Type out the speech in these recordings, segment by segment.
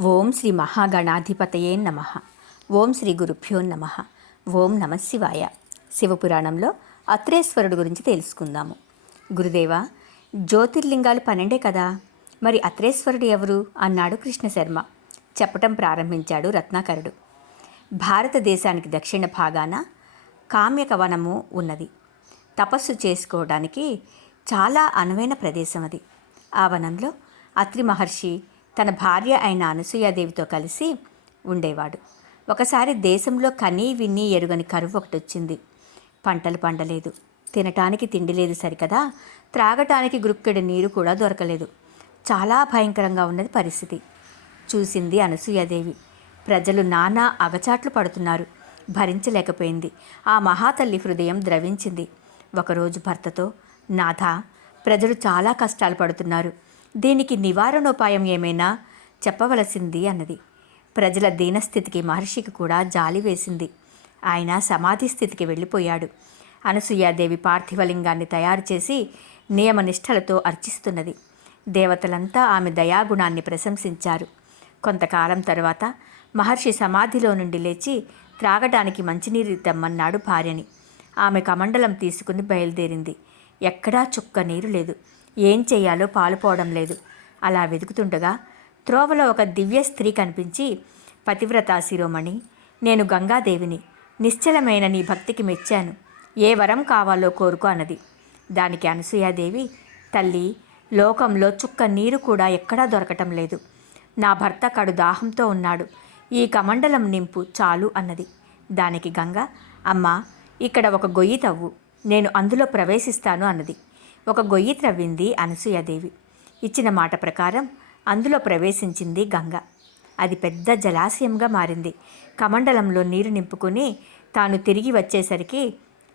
ఓం శ్రీ మహాగణాధిపతయే నమః. ఓం శ్రీ గురుభ్యో నమః. ఓం నమః శివాయ. శివపురాణంలో అత్రేశ్వరుడు గురించి తెలుసుకుందాము. గురుదేవ, జ్యోతిర్లింగాలు 12 కదా, మరి అత్రేశ్వరుడు ఎవరు అన్నాడు కృష్ణశర్మ. చెప్పటం ప్రారంభించాడు రత్నాకరుడు. భారతదేశానికి దక్షిణ భాగాన కామ్యక వనము ఉన్నది. తపస్సు చేసుకోవడానికి చాలా అనువైన ప్రదేశం అది. ఆ వనంలో అత్రి మహర్షి తన భార్య అయిన అనసూయాదేవితో కలిసి ఉండేవాడు. ఒకసారి దేశంలో కనీ విన్నీ ఎరుగని కరువు ఒకటి వచ్చింది. పంటలు పండలేదు, తినటానికి తిండి లేదు సరికదా, త్రాగటానికి గురుక్కెడు నీరు కూడా దొరకలేదు. చాలా భయంకరంగా ఉన్నది పరిస్థితి. చూసింది అనసూయాదేవి. ప్రజలు నానా అగచాట్లు పడుతున్నారు. భరించలేకపోయింది. ఆ మహాతల్లి హృదయం ద్రవించింది. ఒకరోజు భర్తతో, నాథా, ప్రజలు చాలా కష్టాలు పడుతున్నారు, దీనికి నివారణోపాయం ఏమైనా చెప్పవలసింది అన్నది. ప్రజల దీనస్థితికి మహర్షికి కూడా జాలి వేసింది. ఆయన సమాధి స్థితికి వెళ్ళిపోయాడు. అనసూయాదేవి పార్థివలింగాన్ని తయారు చేసి నియమనిష్టలతో అర్చిస్తున్నది. దేవతలంతా ఆమె దయాగుణాన్ని ప్రశంసించారు. కొంతకాలం తరువాత మహర్షి సమాధిలో నుండి లేచి త్రాగడానికి మంచినీరు తెమ్మన్నాడు భార్యని. ఆమె కమండలం తీసుకుని బయలుదేరింది. ఎక్కడా చుక్క నీరు లేదు. ఏం చేయాలో పాలుపోవడం లేదు. అలా వెతుకుతుండగా త్రోవలో ఒక దివ్య స్త్రీ కనిపించి, పతివ్రతా శిరోమణి, నేను గంగాదేవిని. నిశ్చలమైన నీ భక్తికి మెచ్చాను. ఏ వరం కావాలో కోరుకో అన్నది. దానికి అనసూయాదేవి, తల్లి, లోకంలో చుక్క నీరు కూడా ఎక్కడా దొరకటం లేదు. నా భర్త కడు దాహంతో ఉన్నాడు. ఈ కమండలం నింపు చాలు అన్నది. దానికి గంగ, అమ్మా, ఇక్కడ ఒక గొయ్యి తవ్వు, నేను అందులో ప్రవేశిస్తాను అన్నది. ఒక గొయ్యి త్రవ్వింది అనసూయాదేవి. ఇచ్చిన మాట ప్రకారం అందులో ప్రవేశించింది గంగ. అది పెద్ద జలాశయంగా మారింది. కమండలంలో నీరు నింపుకుని తాను తిరిగి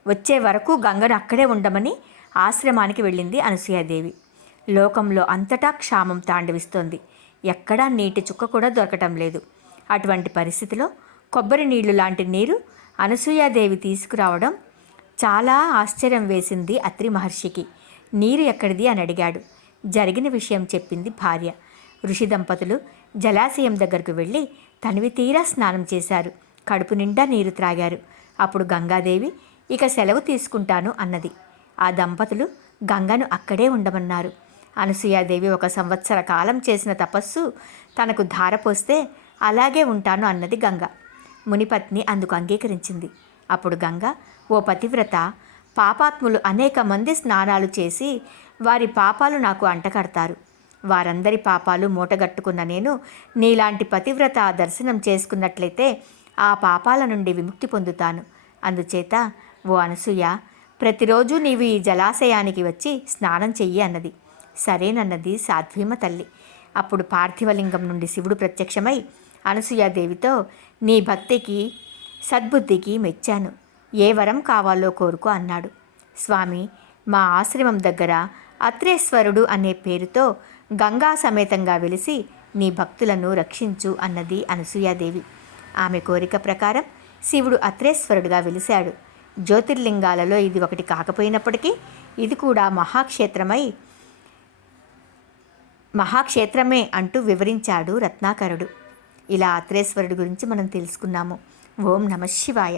వచ్చే వరకు గంగను అక్కడే ఉండమని ఆశ్రమానికి వెళ్ళింది అనసూయాదేవి. లోకంలో అంతటా క్షామం తాండవిస్తోంది. ఎక్కడా నీటి చుక్క కూడా దొరకటం లేదు. అటువంటి పరిస్థితిలో కొబ్బరి నీళ్లు లాంటి నీరు అనసూయాదేవి తీసుకురావడం చాలా ఆశ్చర్యం వేసింది అత్రి మహర్షికి. నీరు ఎక్కడిది అని అడిగాడు. జరిగిన విషయం చెప్పింది భార్య. ఋషి దంపతులు జలాశయం దగ్గరకు వెళ్ళి తనివి తీరా స్నానం చేశారు. కడుపు నిండా నీరు త్రాగారు. అప్పుడు గంగాదేవి, ఇక సెలవు తీసుకుంటాను అన్నది. ఆ దంపతులు గంగను అక్కడే ఉండమన్నారు. అనసూయాదేవి 1 సంవత్సర కాలం చేసిన తపస్సు తనకు ధారపోస్తే అలాగే ఉంటాను అన్నది గంగ. మునిపత్ని అందుకు అంగీకరించింది. అప్పుడు గంగ, ఓ పతివ్రత, పాపాత్ములు అనేక మంది స్నానాలు చేసి వారి పాపాలు నాకు అంటకడతారు. వారందరి పాపాలు మూటగట్టుకున్న నేను నీలాంటి పతివ్రత దర్శనం చేసుకున్నట్లయితే ఆ పాపాల నుండి విముక్తి పొందుతాను. అందుచేత ఓ అనసూయ, ప్రతిరోజు నీవు ఈ జలాశయానికి వచ్చి స్నానం చెయ్యి అన్నది. సరేనన్నది సాధ్వీమ తల్లి. అప్పుడు పార్థివలింగం నుండి శివుడు ప్రత్యక్షమై అనసూయాదేవితో, నీ భక్తికి సద్బుద్ధికి మెచ్చాను. ఏ వరం కావాలో కోరుకో అన్నాడు. స్వామి, మా ఆశ్రమం దగ్గర అత్రేశ్వరుడు అనే పేరుతో గంగా సమేతంగా వెలిసి నీ భక్తులను రక్షించు అన్నది అనసూయాదేవి. ఆమె కోరిక ప్రకారం శివుడు అత్రేశ్వరుడుగా వెలిశాడు. జ్యోతిర్లింగాలలో ఇది ఒకటి కాకపోయినప్పటికీ ఇది కూడా మహాక్షేత్రమే అంటూ వివరించాడు రత్నాకరుడు. ఇలా అత్రేశ్వరుడు గురించి మనం తెలుసుకున్నాము. ఓం నమః శివాయ.